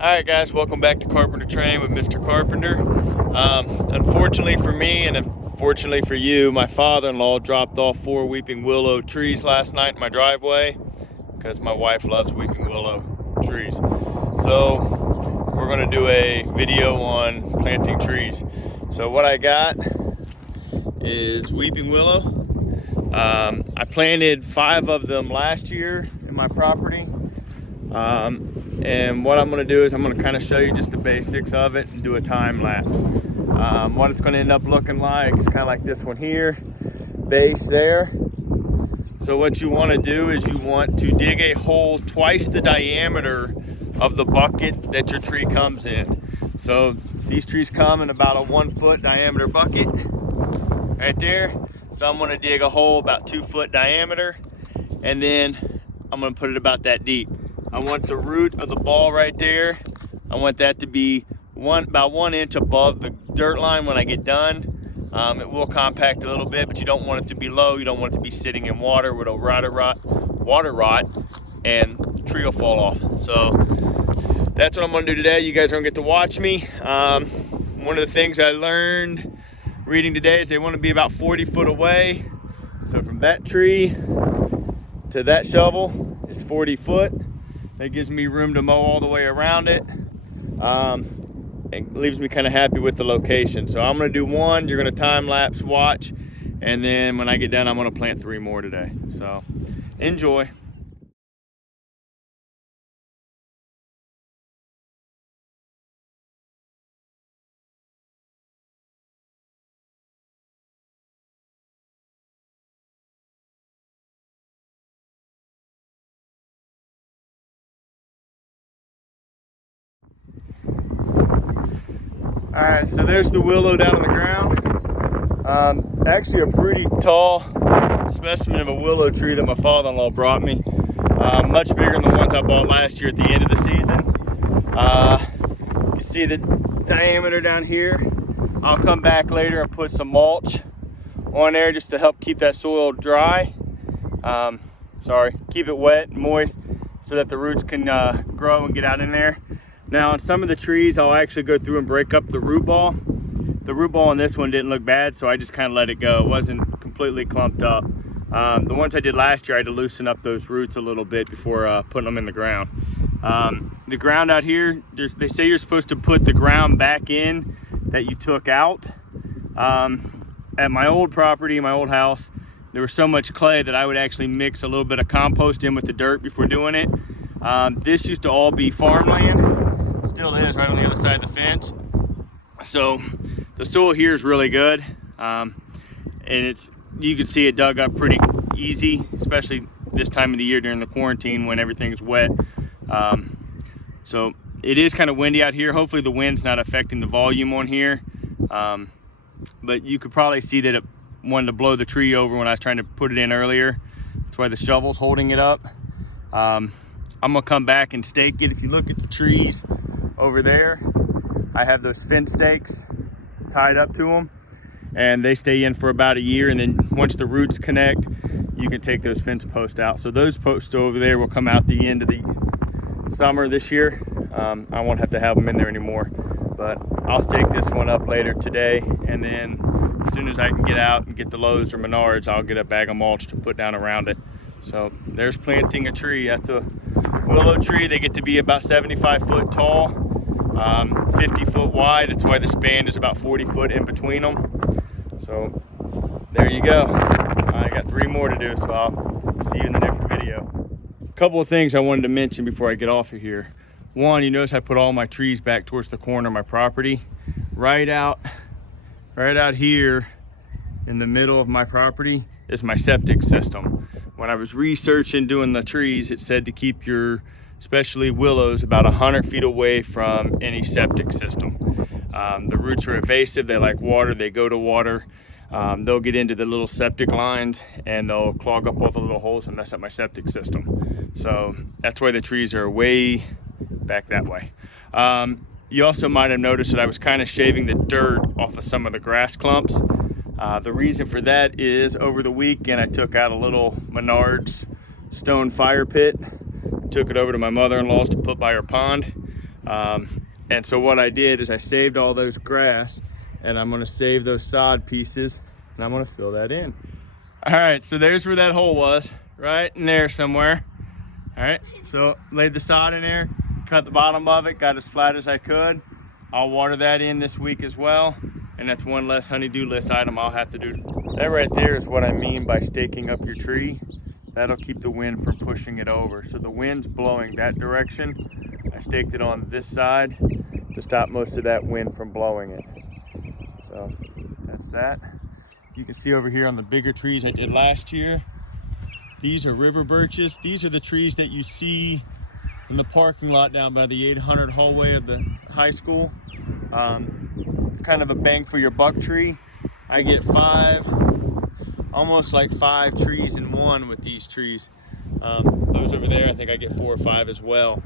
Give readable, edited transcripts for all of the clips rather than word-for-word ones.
Alright guys, welcome back to Carpenter Train with Mr. Carpenter. Unfortunately for me and unfortunately for you, my father-in-law dropped off 4 weeping willow trees last night in my driveway because my wife loves weeping willow trees. So we're going to do a video on planting trees. So what I got is weeping willow. I planted 5 of them last year in my property. And what I'm going to do is I'm going to kind of show you just the basics of it and do a time lapse. What it's going to end up looking like is kind of like this one here, base there. So what you want to do is you want to dig a hole twice the diameter of the bucket that your tree comes in. So these trees come in about a 1 foot diameter bucket right there. So I'm going to dig a hole about 2 foot diameter, and then I'm going to put it about that deep. I want the root of the ball right there. I want that to be about 1 inch above the dirt line when I get done. It will compact a little bit, but you don't want it to be low. You don't want it to be sitting in water where it'll water rot, and the tree will fall off. So that's what I'm gonna do today. You guys don't get to watch me. One of the things I learned reading today is they want to be about 40 foot away. So from that tree to that shovel is 40 foot. That gives me room to mow all the way around it. It leaves me kind of happy with the location. So I'm gonna do 1, you're gonna time lapse watch, and then when I get done, I'm gonna plant 3 more today. So enjoy. All right, so there's the willow down on the ground. Actually a pretty tall specimen of a willow tree that my father-in-law brought me. Much bigger than the ones I bought last year at the end of the season. You can see the diameter down here. I'll come back later and put some mulch on there just to help keep that soil dry. Keep it wet and moist so that the roots can grow and get out in there. Now on some of the trees, I'll actually go through and break up the root ball. The root ball on this one didn't look bad, so I just kind of let it go. It wasn't completely clumped up. The ones I did last year, I had to loosen up those roots a little bit before putting them in the ground. The ground out here, they say you're supposed to put the ground back in that you took out. At my old property, my old house, there was so much clay that I would actually mix a little bit of compost in with the dirt before doing it. This used to all be farmland. Still is right on the other side of the fence. So the soil here is really good, and you can see it dug up pretty easy, especially this time of the year during the quarantine when everything's wet. So it is kind of windy out here. Hopefully the wind's not affecting the volume on here, but you could probably see that it wanted to blow the tree over when I was trying to put it in earlier. That's why the shovel's holding it up. I'm gonna come back and stake it. If you look at the trees over there, I have those fence stakes tied up to them, and they stay in for about a year, and then once the roots connect, you can take those fence posts out. So those posts over there will come out the end of the summer this year. I won't have to have them in there anymore, but I'll stake this one up later today, and then as soon as I can get out and get the Lowe's or Menards, I'll get a bag of mulch to put down around it. So there's planting a tree. That's a willow tree. They get to be about 75 foot tall, 50 foot wide. That's why the span is about 40 foot in between them. So there you go. I got 3 more to do, so I'll see you in the next video. A couple of things I wanted to mention before I get off of here. One, you notice I put all my trees back towards the corner of my property. Right out here in the middle of my property is my septic system. When I was researching doing the trees, it said to keep your, especially willows, about 100 feet away from any septic system. The roots are invasive, they like water, they go to water. They'll get into the little septic lines and they'll clog up all the little holes and mess up my septic system. So that's why the trees are way back that way. You also might have noticed that I was kind of shaving the dirt off of some of the grass clumps. The reason for that is over the weekend I took out a little Menards stone fire pit, took it over to my mother-in-law's to put by her pond. And so what I did is I saved all those grass, and I'm gonna save those sod pieces, and I'm gonna fill that in. All right, so there's where that hole was, right in there somewhere. All right, so laid the sod in there, cut the bottom of it, got as flat as I could. I'll water that in this week as well, and that's one less honey-do list item I'll have to do. That right there is what I mean by staking up your tree. That'll keep the wind from pushing it over. So the wind's blowing that direction. I staked it on this side to stop most of that wind from blowing it. So that's that. You can see over here on the bigger trees I did last year, these are river birches. These are the trees that you see in the parking lot down by the 800 hallway of the high school. Kind of a bang for your buck tree. I get almost like 5 trees in one with these trees. Those over there, I think I get 4 or 5 as well.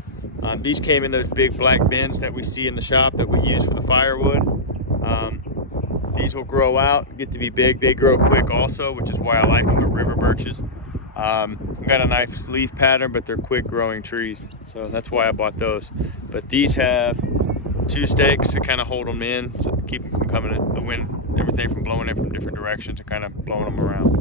These came in those big black bins that we see in the shop that we use for the firewood. These will grow out, get to be big. They grow quick also, which is why I like them, the river birches. Got a nice leaf pattern, but they're quick growing trees. So that's why I bought those. But these have 2 stakes to kind of hold them in, so keep them from coming in, the wind, everything from blowing in from different directions and kind of blowing them around.